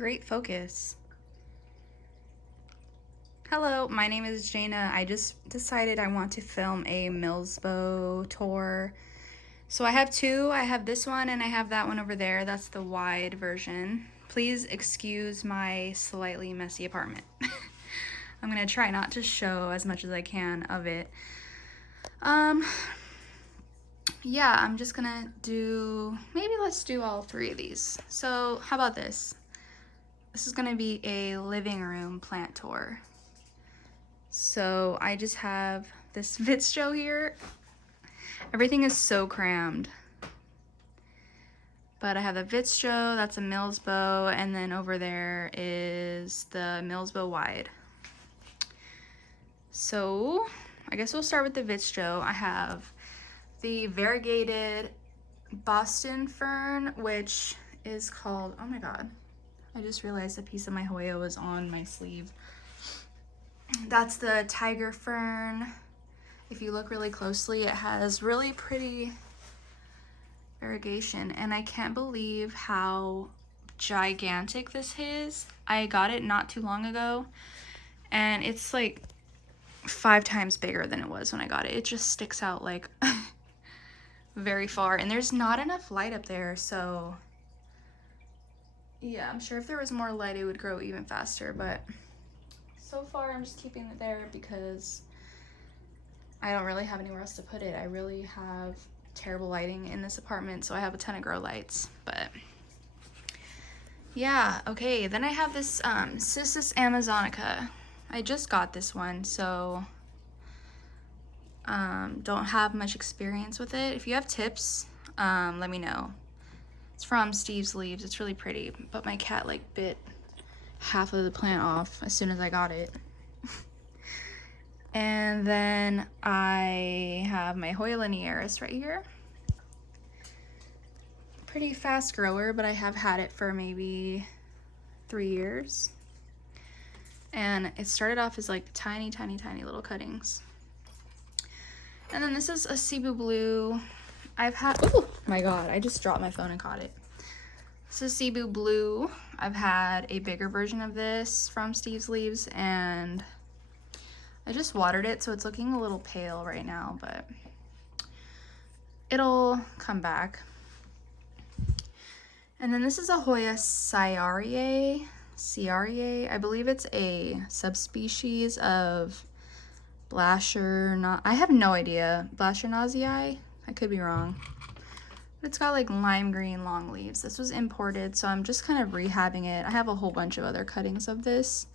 Great focus. Hello, my name is Jana. I just decided I want to film a Millsbow tour. So I have two. I have this one and I have that one over there. That's the wide version. Please excuse my slightly messy apartment. I'm gonna try not to show as much as I can of it. Yeah, I'm just gonna maybe let's do all three of these. So how about this? This is gonna be a living room plant tour. So I just have this Vitstro here. Everything is so crammed. But I have the Vitstro, that's a Millsbow, and then over there is the Millsbow wide. So I guess we'll start with the Vitstro. I have the variegated Boston Fern, which is called, oh my god, I just realized a piece of my Hoya was on my sleeve. That's the Tiger Fern. If you look really closely, it has really pretty variegation, and I can't believe how gigantic this is. I got it not too long ago, and it's like 5 times bigger than it was when I got it. It just sticks out like very far, and there's not enough light up there, so yeah, I'm sure if there was more light it would grow even faster, but so far I'm just keeping it there because I don't really have anywhere else to put it. I really have terrible lighting in this apartment, so I have a ton of grow lights, but yeah. Okay, then I have this Syndapsis Amazonica. I just got this one, so don't have much experience with it. If you have tips, let me know. It's from Steve's Leaves. It's really pretty, but my cat like bit half of the plant off as soon as I got it. And then I have my Hoya Linearis right here. Pretty fast grower, but I have had it for maybe 3 years. And it started off as like tiny little cuttings. And then this is a Cebu Blue. Oh my god, I just dropped my phone and caught it. This is Cebu Blue. I've had a bigger version of this from Steve's Leaves, and I just watered it, so it's looking a little pale right now, but it'll come back. And then this is a Hoya Cyarier. I believe it's a subspecies of I have no idea. Blashernazeae? I could be wrong. But it's got like lime green long leaves. This was imported, so I'm just kind of rehabbing it. I have a whole bunch of other cuttings of this,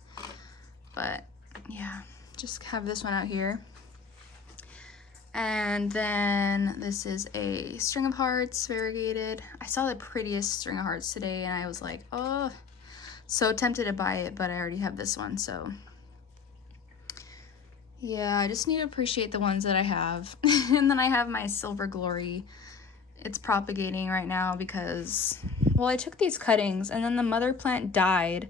but yeah, just have this one out here. And then this is a String of Hearts variegated. I saw the prettiest String of Hearts today and I was like, oh, so tempted to buy it, but I already have this one, so yeah, I just need to appreciate the ones that I have. And then I have my Silver Glory. It's propagating right now because, well, I took these cuttings and then the mother plant died.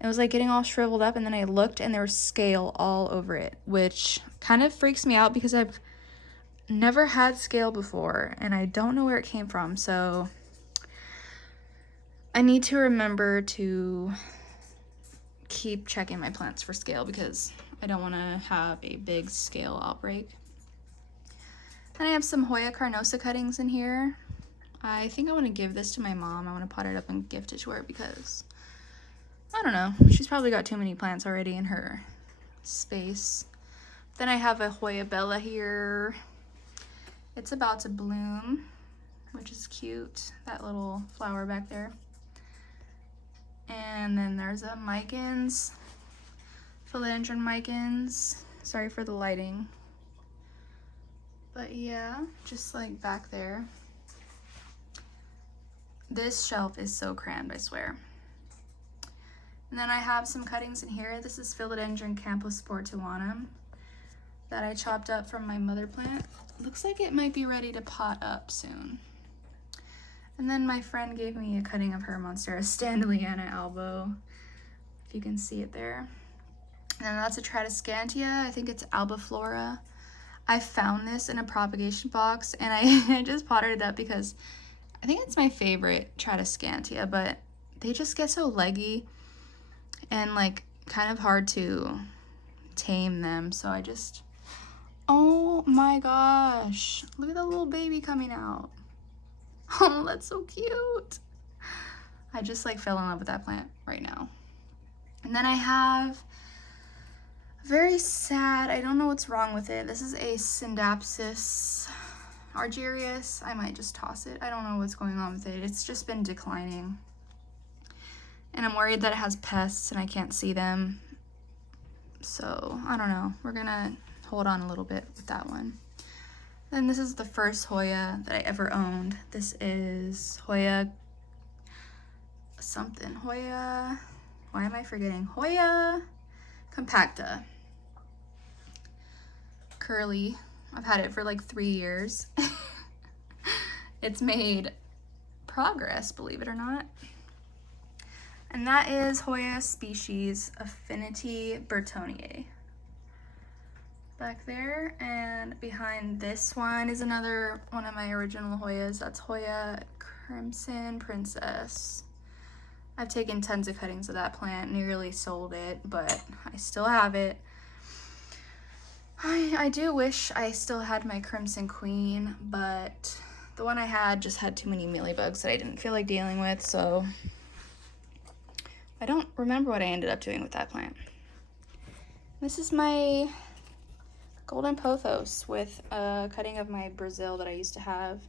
It was like getting all shriveled up, and then I looked and there was scale all over it, which kind of freaks me out because I've never had scale before and I don't know where it came from. So I need to remember to keep checking my plants for scale because I don't want to have a big scale outbreak. Then I have some Hoya Carnosa cuttings in here. I think I want to give this to my mom. I want to pot it up and gift it to her because, I don't know, she's probably got too many plants already in her space. Then I have a Hoya Bella here. It's about to bloom, which is cute. That little flower back there. And then there's a Micans, Philodendron Micans. Sorry for the lighting. But yeah, just like back there. This shelf is so crammed, I swear. And then I have some cuttings in here. This is Philodendron Camposportuanum that I chopped up from my mother plant. Looks like it might be ready to pot up soon. And then my friend gave me a cutting of her Monstera Standeliana albo, if you can see it there. And that's a Tradescantia. I think it's Albiflora. I found this in a propagation box and I just potted it up because I think it's my favorite Tradescantia, but they just get so leggy and like kind of hard to tame them. So I just, oh my gosh, look at the little baby coming out. Oh, that's so cute. I just like fell in love with that plant right now. And then I have very sad, I don't know what's wrong with it. This is a Syndapsis Argerius. I might just toss it. I don't know what's going on with it. It's just been declining. And I'm worried that it has pests and I can't see them. So, I don't know. We're gonna hold on a little bit with that one. Then this is the first Hoya that I ever owned. This is Hoya something. Hoya, why am I forgetting? Hoya Compacta. Curly. I've had it for like 3 years. It's made progress, believe it or not. And that is Hoya species Affinity Bertoniae. Back there, and behind this one is another one of my original Hoyas. That's Hoya Crimson Princess. I've taken tons of cuttings of that plant, nearly sold it, but I still have it. I do wish I still had my Crimson Queen, but the one I had just had too many mealybugs that I didn't feel like dealing with, so I don't remember what I ended up doing with that plant. This is my golden pothos with a cutting of my Brazil that I used to have.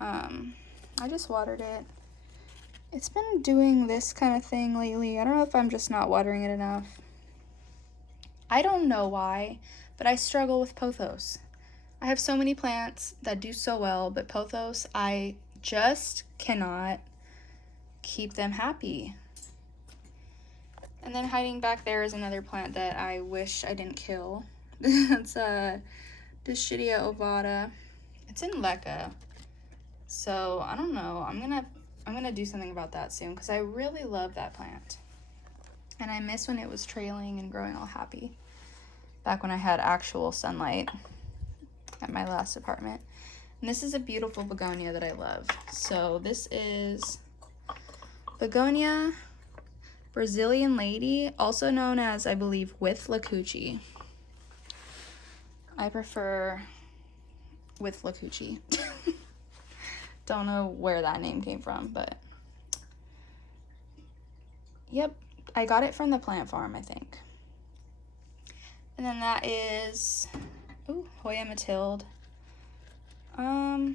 I just watered it. It's been doing this kind of thing lately. I don't know if I'm just not watering it enough. I don't know why, but I struggle with pothos. I have so many plants that do so well, but pothos, I just cannot keep them happy. And then hiding back there is another plant that I wish I didn't kill. It's a Dischidia ovata. It's in Leca. So I don't know. I'm gonna do something about that soon because I really love that plant. And I miss when it was trailing and growing all happy. Back when I had actual sunlight at my last apartment. And this is a beautiful begonia that I love. So this is Begonia Brazilian Lady, also known as, I believe, with Lacucci. I prefer with Lacucci. Don't know where that name came from, but yep, I got it from the plant farm, I think. And then that is, ooh, Hoya Matilde. I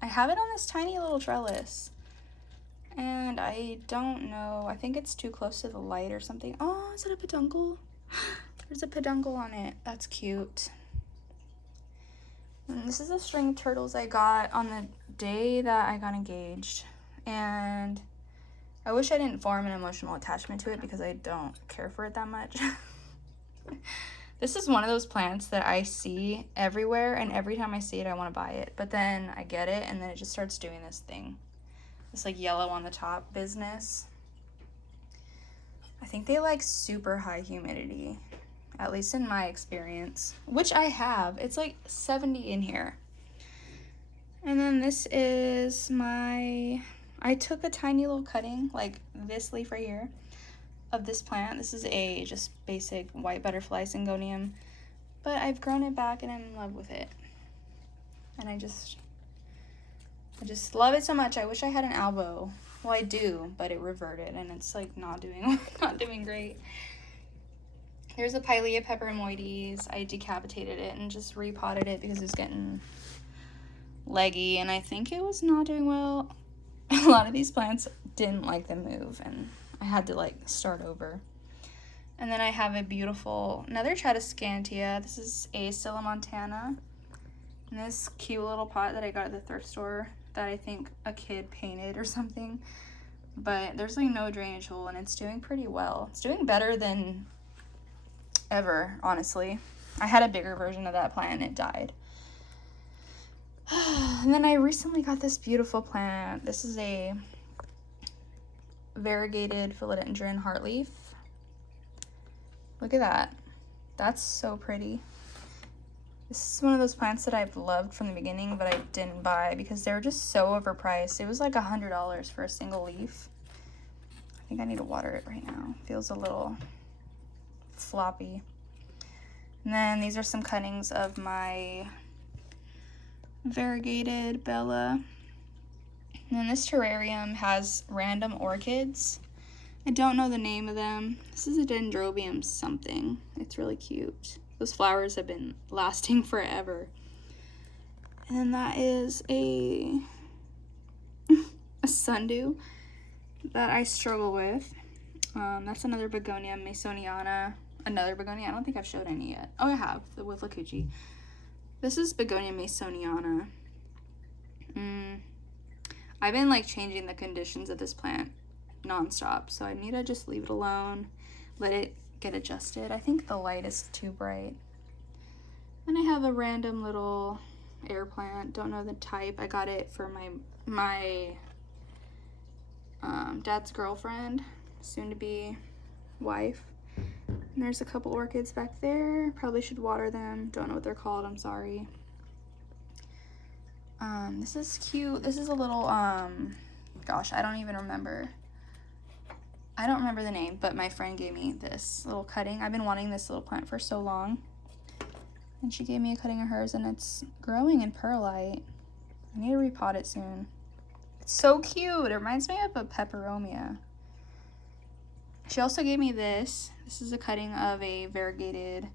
have it on this tiny little trellis, and I don't know, I think it's too close to the light or something. Oh, is it a peduncle? There's a peduncle on it. That's cute. And this is the string turtles I got on the day that I got engaged, and I wish I didn't form an emotional attachment to it because I don't care for it that much. This is one of those plants that I see everywhere, and every time I see it I want to buy it, but then I get it and then it just starts doing this thing, this like yellow on the top business. I think they like super high humidity, at least in my experience, which I have. It's like 70 in here. And then this is my, I took a tiny little cutting, like this leaf right here, of this plant. This is a just basic white butterfly Syngonium, but I've grown it back and I'm in love with it. And I just love it so much. I wish I had an elbow. Well, I do, but it reverted and it's like not doing great. Here's a Pilea peperomoides. I decapitated it and just repotted it because it was getting leggy and I think it was not doing well. A lot of these plants didn't like the move and I had to like start over. And then I have a beautiful, another Tradescantia. This is a Montana. And this cute little pot that I got at the thrift store that I think a kid painted or something. But there's like no drainage hole and it's doing pretty well. It's doing better than ever, honestly. I had a bigger version of that plant and it died. And then I recently got this beautiful plant. This is a variegated Philodendron heartleaf. Look at that. That's so pretty. This is one of those plants that I've loved from the beginning, but I didn't buy because they were just so overpriced. It was like $100 for a single leaf. I think I need to water it right now. Feels a little floppy. And then these are some cuttings of my variegated Bella. And then this terrarium has random orchids. I don't know the name of them. This is a Dendrobium something. It's really cute. Those flowers have been lasting forever. And then that is a sundew that I struggle with. That's another Begonia Masoniana. Another Begonia. I don't think I've showed any yet. Oh, I have. The with Lacucci. This is Begonia Masoniana. I've been like changing the conditions of this plant nonstop, so I need to just leave it alone, let it get adjusted. I think the light is too bright. And I have a random little air plant. Don't know the type. I got it for my dad's girlfriend, soon to be wife. And there's a couple orchids back there. Probably should water them. Don't know what they're called. I'm sorry. This is cute. This is a little, gosh, I don't even remember. I don't remember the name, but my friend gave me this little cutting. I've been wanting this little plant for so long. And she gave me a cutting of hers, and it's growing in perlite. I need to repot it soon. It's so cute. It reminds me of a peperomia. She also gave me this. This is a cutting of a variegated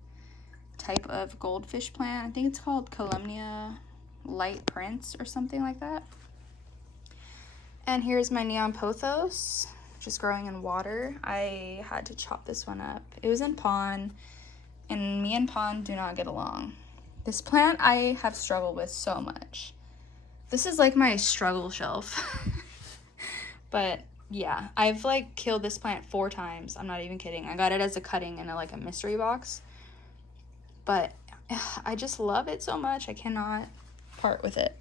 type of goldfish plant. I think it's called Columnia Light Prince or something like that. And here's my neon pothos, just growing in water. I had to chop this one up. It was in pond, and me and pond do not get along. This plant I have struggled with so much. This is like my struggle shelf. But yeah, I've like killed this plant 4 times. I'm not even kidding. I got it as a cutting in like a mystery box. But I just love it so much. I cannot part with it.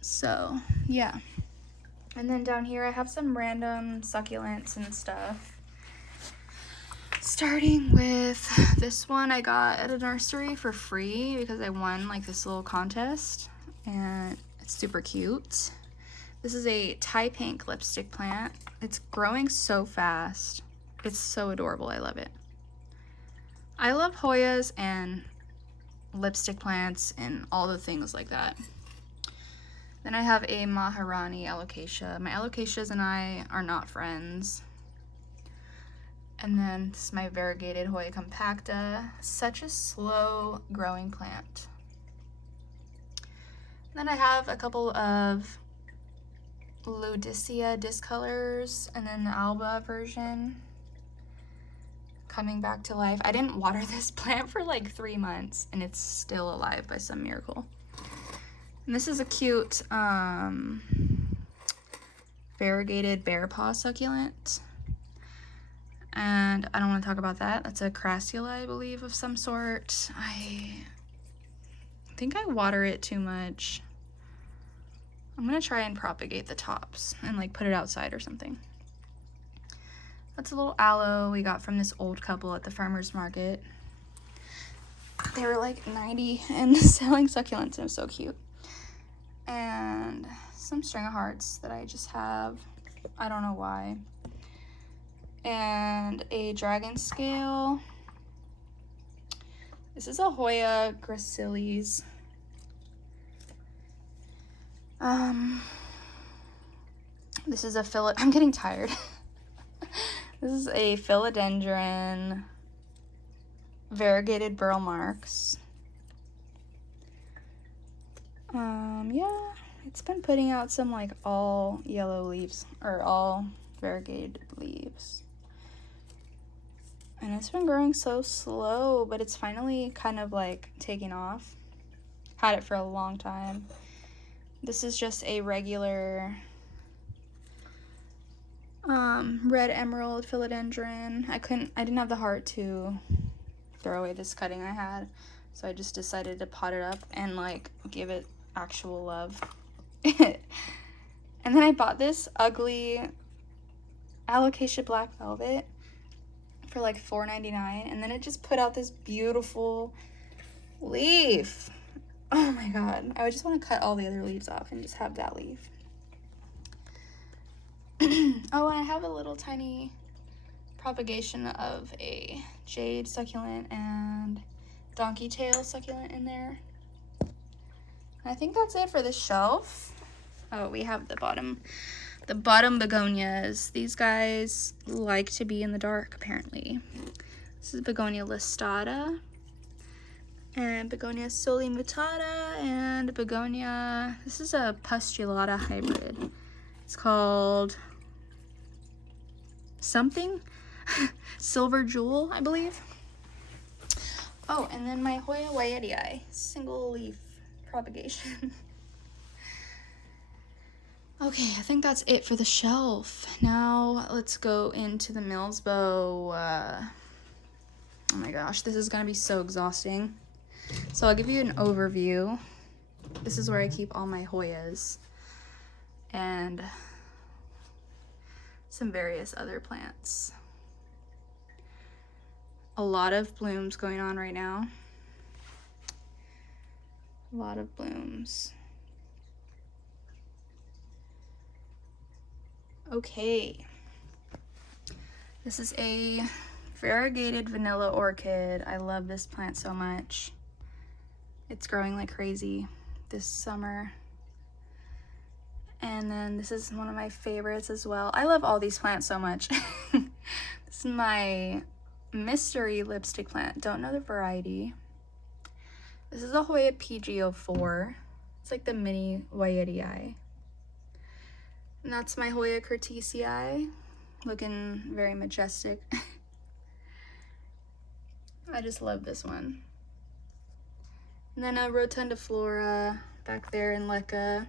So yeah. And then down here I have some random succulents and stuff. Starting with this one I got at a nursery for free because I won like this little contest, and it's super cute. This is a Thai pink lipstick plant. It's growing so fast. It's so adorable. I love it. I love Hoyas and lipstick plants and all the things like that. Then I have a Maharani alocasia. My alocasias and I are not friends. And then this is my Variegated Hoy Compacta. Such a slow growing plant. Then I have a couple of Ludicea discolors, and then the Alba version coming back to life. I didn't water this plant for like 3 months, and it's still alive by some miracle. And this is a cute variegated Bearpaw Succulent. And I don't want to talk about that. That's a crassula, I believe, of some sort. I think I water it too much. I'm gonna try and propagate the tops and like put it outside or something. That's a little aloe we got from this old couple at the farmer's market. They were like 90 and selling succulents, and it was so cute. And some string of hearts that I just have. I don't know why. And a dragon scale. This is a Hoya gracilis. This is a I'm getting tired. This is a Philodendron Variegated burl marks. Yeah, it's been putting out some like all yellow leaves, or all variegated leaves. And it's been growing so slow, but it's finally kind of like taking off. Had it for a long time. This is just a regular red emerald philodendron. I didn't have the heart to throw away this cutting I had, so I just decided to pot it up and like give it actual love. And then I bought this ugly Alocasia black velvet for like $4.99, and then it just put out this beautiful leaf. Oh my god. I would just want to cut all the other leaves off and just have that leaf. Oh, and I have a little tiny propagation of a jade succulent and donkey tail succulent in there. I think that's it for this shelf. Oh, we have the bottom begonias. These guys like to be in the dark, apparently. This is Begonia listata, and Begonia solimutata, and Begonia, this is a pustulata hybrid. It's called something, Silver Jewel, I believe. Oh, and then my Hoya Verticillata, single leaf propagation. Okay, I think that's it for the shelf. Now let's go into the Millsbow. Oh my gosh, this is gonna be so exhausting. So I'll give you an overview. This is where I keep all my Hoyas and some various other plants. A lot of blooms going on right now. A lot of blooms. Okay. This is a variegated vanilla orchid. I love this plant so much. It's growing like crazy this summer. And then this is one of my favorites as well. I love all these plants so much. This is my mystery lipstick plant. Don't know the variety. This is a Hoya PG04. It's like the mini Veriegated. And that's my Hoya Cartesia, looking very majestic. I just love this one. And then a Rotundiflora back there in Leca.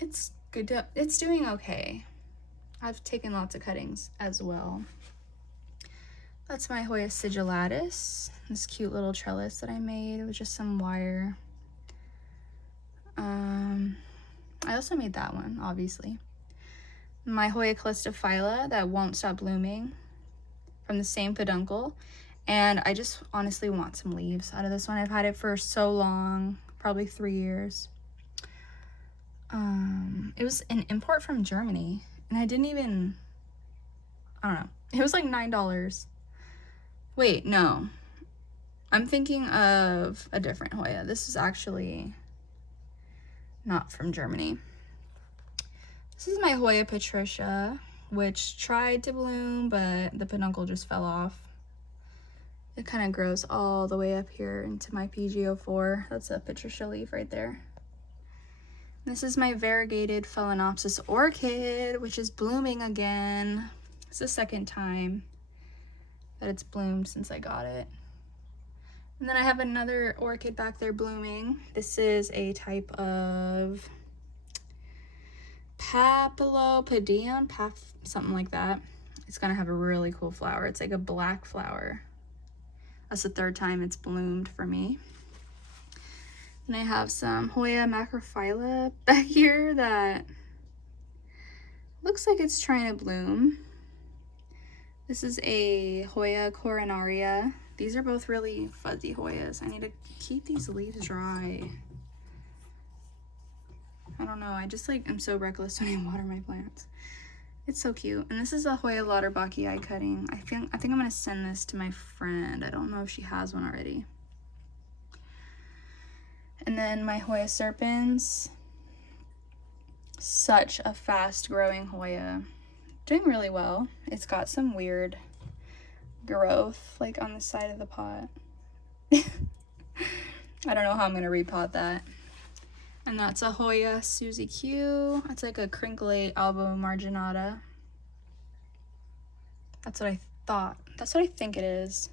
It's good. It's doing okay. I've taken lots of cuttings as well. That's my Hoya Sigillatus, this cute little trellis that I made with just some wire. I also made that one, obviously. My Hoya Callistophyla that won't stop blooming from the same peduncle. And I just honestly want some leaves out of this one. I've had it for so long, probably 3 years. It was an import from Germany, and I didn't even, I don't know. It was like $9. Wait, no. I'm thinking of a different Hoya. This is actually not from Germany. This is my Hoya Patricia, which tried to bloom, but the peduncle just fell off. It kind of grows all the way up here into my PG04. That's a Patricia leaf right there. This is my variegated Phalaenopsis Orchid, which is blooming again. It's the second time that it's bloomed since I got it. And then I have another orchid back there blooming. This is a type of Papillopodium, something like that. It's gonna have a really cool flower. It's like a black flower. That's the third time it's bloomed for me. And I have some Hoya macrophylla back here that looks like it's trying to bloom. This is a Hoya Coronaria. These are both really fuzzy Hoyas. I need to keep these leaves dry. I don't know, I just like am so reckless when I water my plants. It's so cute. And this is a Hoya Lauterbachii cutting. I think I'm gonna send this to my friend. I don't know if she has one already. And then my Hoya Serpens. Such a fast growing Hoya. Doing really well. It's got some weird growth like on the side of the pot. I don't know how I'm gonna repot that. And that's a Hoya Susie Q. It's like a crinklate albo marginata. That's what I thought. That's what I think it is.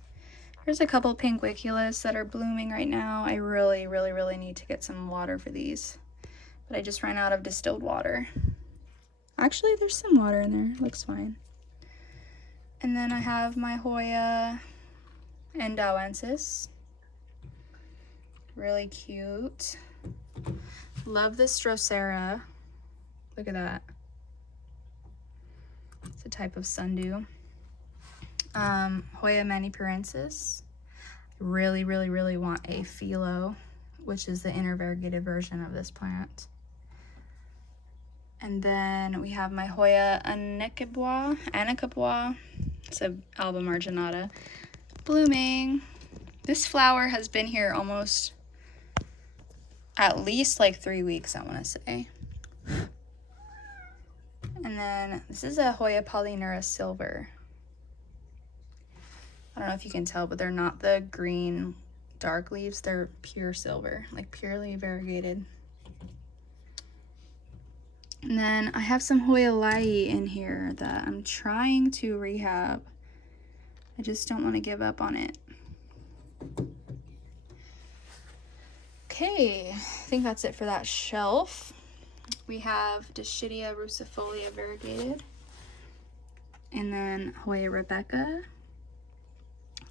Here's a couple pinguiculas that are blooming right now. I really need to get some water for these. But I just ran out of distilled water. Actually, there's some water in there. Looks fine. And then I have my Hoya Endauensis. Really cute. Love this Drosera. Look at that. It's a type of sundew. Hoya manipurensis. Really, really, really want a philo, which is the inner variegated version of this plant. And then we have my Hoya Anacabois. It's an Alba marginata blooming. This flower has been here almost at least like 3 weeks, I want to say. And then this is a Hoya Polyneurosilver. I don't know if you can tell, but they're not the green dark leaves. They're pure silver, like purely variegated. And then I have some Hoya Lai in here that I'm trying to rehab. I just don't want to give up on it. Okay, I think that's it for that shelf. We have Dischidia rucifolia variegated. And then Hoya Rebecca.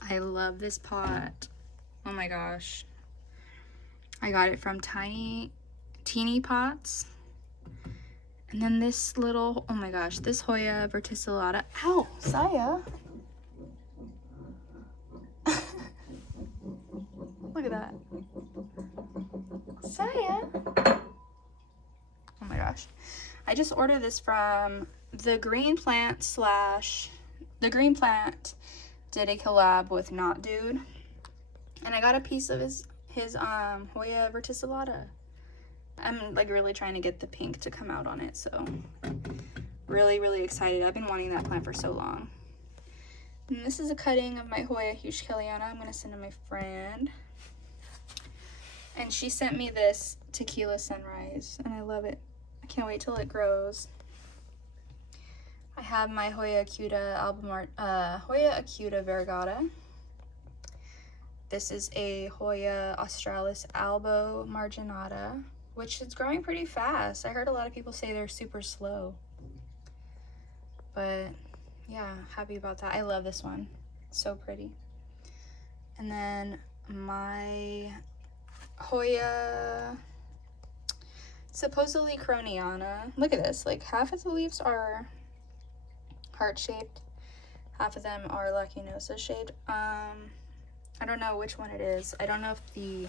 I love this pot. Oh my gosh. I got it from teeny pots. And then this little, oh my gosh, this Hoya Verticillata. Ow, Saya. Look at that. Saya. Oh my gosh. I just ordered this from the Green Plant the Green Plant did a collab with Not Dude. And I got a piece of his Hoya Verticillata. I'm like really trying to get the pink to come out on it, so really, really excited. I've been wanting that plant for so long. And this is a cutting of my Hoya Huschkeliana. I'm gonna send to my friend. And she sent me this Tequila Sunrise, and I love it. I can't wait till it grows. I have my Hoya Acuta Variegata. This is a Hoya Australis Albo Marginata, which is growing pretty fast. I heard a lot of people say they're super slow. But yeah, happy about that. I love this one. It's so pretty. And then my Hoya supposedly Croniana. Look at this. Like half of the leaves are heart-shaped. Half of them are Lacunosa shaped. I don't know which one it is. I don't know if the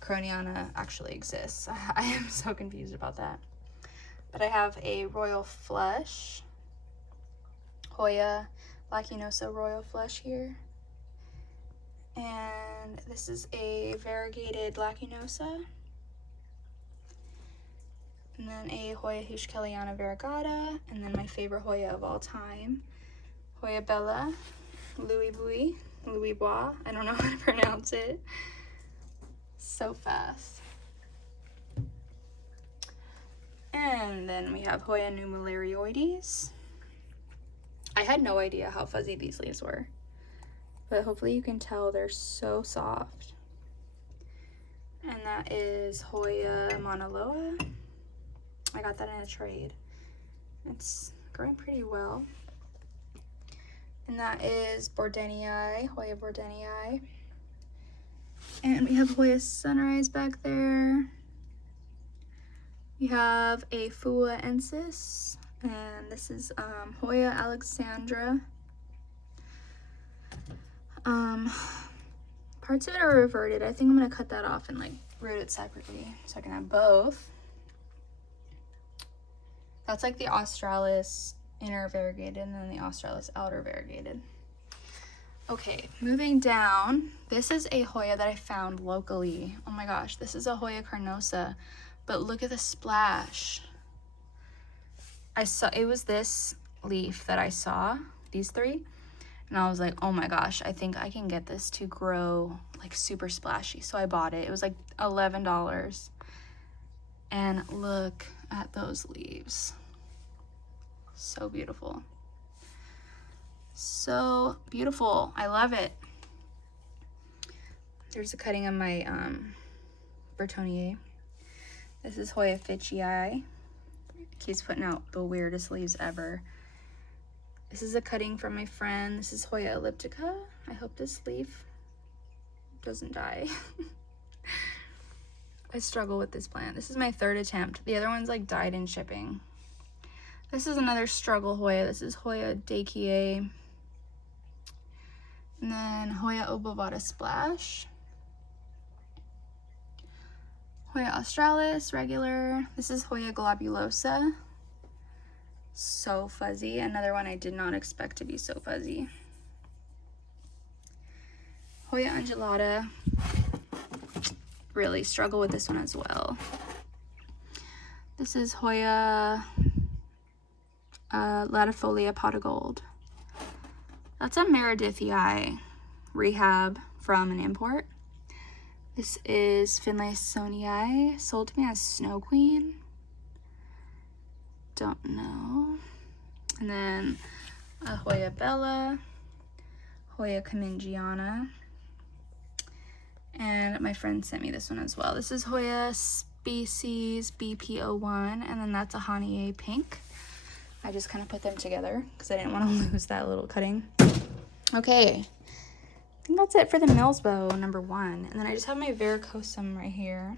Croniana actually exists. I am so confused about that. But I have a Royal Flush, Hoya Lacunosa Royal Flush here. And this is a variegated Lacunosa. And then a Hoya Huschkeliana Variegata. And then my favorite Hoya of all time, Hoya Bella, Louis Bois. I don't know how to pronounce it. So fast. And then we have Hoya Numeroides. I had no idea how fuzzy these leaves were, but hopefully you can tell they're so soft. And that is Hoya Mauna Loa. I got that in a trade. It's growing pretty well. And that is Bordenii, Hoya Bordenii. And we have Hoya Sunrise back there. We have a Fuaensis, and this is Hoya Alexandra. Parts of it are reverted. I think I'm gonna cut that off and like root it separately so I can have both. That's like the Australis inner variegated and then the Australis outer variegated. Okay, moving down, this is a Hoya that I found locally. Oh my gosh, this is a Hoya Carnosa, but look at the splash. It was this leaf that I saw, these three, and I was like, oh my gosh, I think I can get this to grow like super splashy. So I bought it. It was like $11. And look at those leaves. So beautiful. So beautiful. I love it. There's a cutting of my Bertonier. This is Hoya Fitchii. Keeps putting out the weirdest leaves ever. This is a cutting from my friend. This is Hoya elliptica. I hope this leaf doesn't die. I struggle with this plant. This is my third attempt. The other ones like died in shipping. This is another struggle Hoya. This is Hoya Daikie. And And then Hoya obovata splash. Hoya australis, regular. This is Hoya globulosa. So fuzzy. Another one I did not expect to be so fuzzy. Hoya undulata. Really struggle with this one as well. This is Hoya latifolia pot of gold. That's a Meredithii rehab from an import. This is Finlaysonii, sold to me as Snow Queen. Don't know. And then Hoya bella, Hoya Camingiana. And my friend sent me this one as well. This is Hoya species BP01, and then that's a Hanier pink. I just kind of put them together because I didn't want to lose that little cutting. Okay, I think that's it for the Millsbow number 1. And then I just have my Varicosum right here.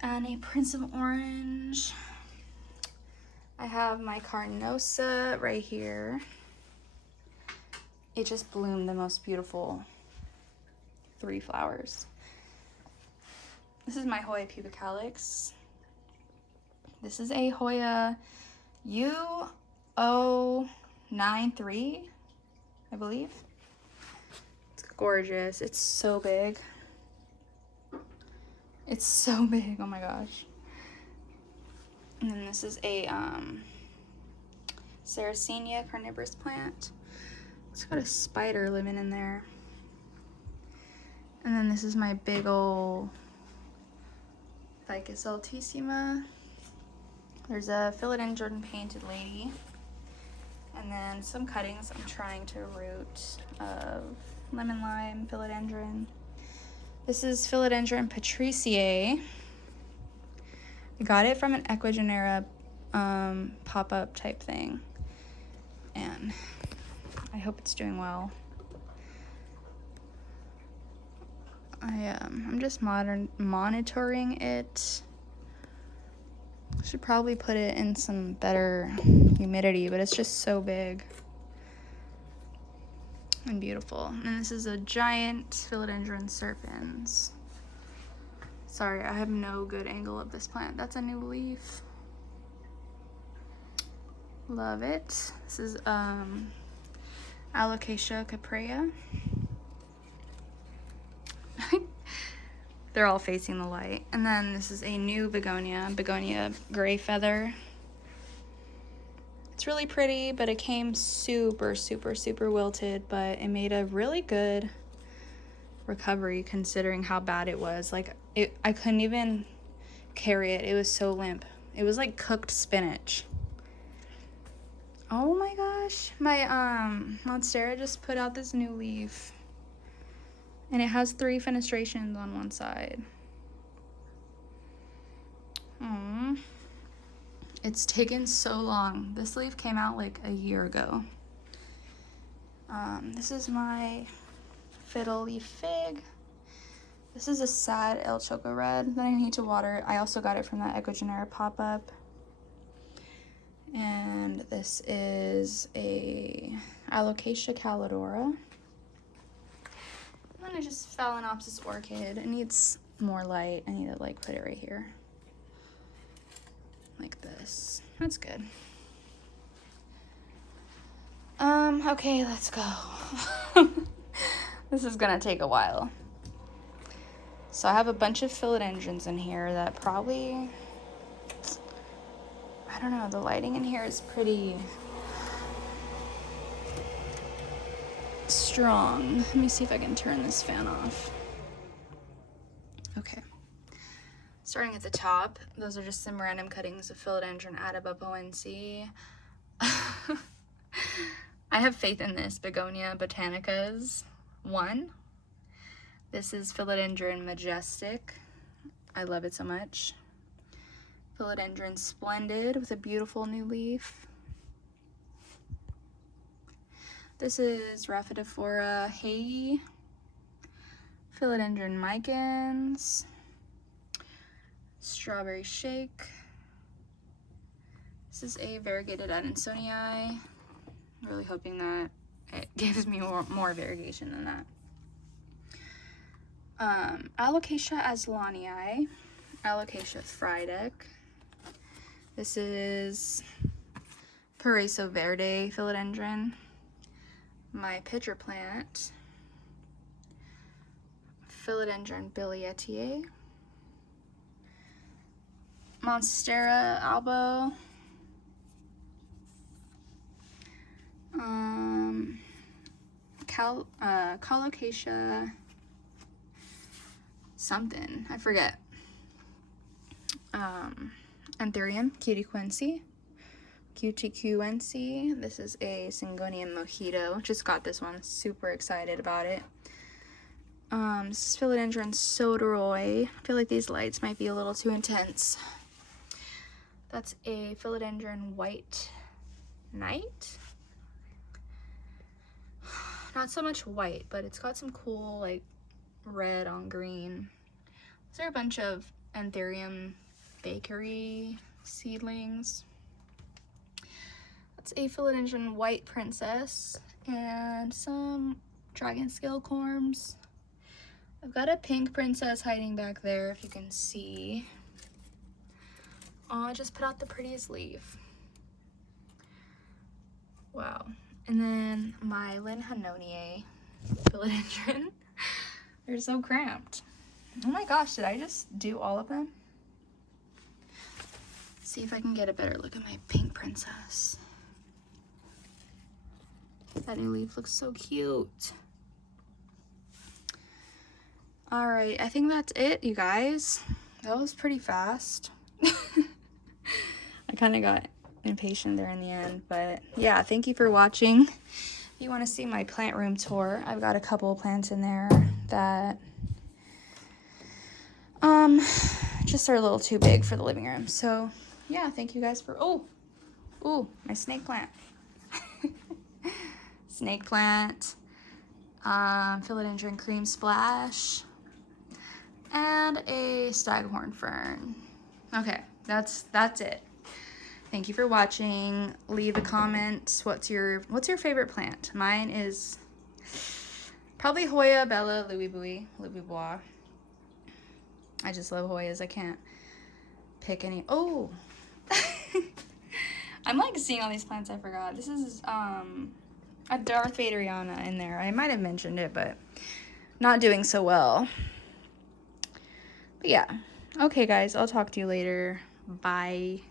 And a Prince of Orange. I have my Carnosa right here. It just bloomed the most beautiful 3 flowers. This is my Hoya pubicalyx. This is a Hoya U093, I believe. It's gorgeous. It's so big. It's so big. Oh my gosh. And then this is a Sarracenia carnivorous plant. It's got a spider living in there. And then this is my big ol' Ficus altissima. There's a Philodendron painted lady. And then some cuttings I'm trying to root of lemon lime philodendron. This is Philodendron Patricia. I got it from an Equigenera pop-up type thing. And I hope it's doing well. I'm just monitoring it. Should probably put it in some better humidity, but it's just so big and beautiful. And this is a giant Philodendron serpens. Sorry, I have no good angle of this plant. That's a new leaf. Love it. This is Alocasia Caledora. They're all facing the light. And then this is a new Begonia gray feather. It's really pretty, but it came super, super, super wilted, but it made a really good recovery considering how bad it was. Like, I couldn't even carry it. It was so limp. It was like cooked spinach. Oh my gosh. My Monstera just put out this new leaf. And it has 3 fenestrations on one side. Aww. It's taken so long. This leaf came out like a year ago. This is my fiddle leaf fig. This is a sad El Choco Red that I need to water. I also got it from that Equigenera pop-up. And this is a Alocasia Caledora. And then I just Phalaenopsis Orchid. It needs more light. I need to like put it right here. Like this. That's good. Okay, let's go. This is gonna take a while. So I have a bunch of philodendrons in here that probably, I don't know, the lighting in here is pretty strong. Let me see if I can turn this fan off. Okay. Starting at the top, those are just some random cuttings of Philodendron Atabapoense. I have faith in this Begonia Botanicas 1. This is Philodendron Majestic. I love it so much. Philodendron Splendid with a beautiful new leaf. This is Rhaphidophora Hayi. Philodendron Micans. Strawberry Shake. This is a Variegated Adansonii. I'm really hoping that it gives me more variegation than that. Alocasia azulanii, Alocasia frydek. This is Paraiso verde philodendron. My pitcher plant, Philodendron bilietiae. Monstera albo. Colocasia something, I forget. Anthurium cutiquense. This is a Syngonium mojito. Just got this one. Super excited about it. This is Philodendron soderoi. I feel like these lights might be a little too intense. That's a Philodendron white knight. Not so much white, but it's got some cool like red on green. These are a bunch of Anthurium bakery seedlings. That's a Philodendron white princess and some dragon scale corms. I've got a pink princess hiding back there, if you can see. Oh, I just put out the prettiest leaf. Wow. And then my Linhanoniae philodendron. They're so cramped. Oh my gosh, did I just do all of them? Let's see if I can get a better look at my pink princess. That new leaf looks so cute. All right, I think that's it, you guys. That was pretty fast. I kind of got impatient there in the end, but yeah, thank you for watching. If you want to see my plant room tour, I've got a couple of plants in there that just are a little too big for the living room. So yeah, thank you guys for my snake plant. Snake plant, Philodendron cream splash, and a staghorn fern. Okay, that's it. Thank you for watching. Leave a comment. What's your favorite plant? Mine is probably Hoya Bella Louis Bois. I just love Hoyas. I can't pick any. Oh, I'm like seeing all these plants. I forgot. This is a Darth Vaderiana in there. I might have mentioned it, but not doing so well. But yeah. Okay, guys. I'll talk to you later. Bye.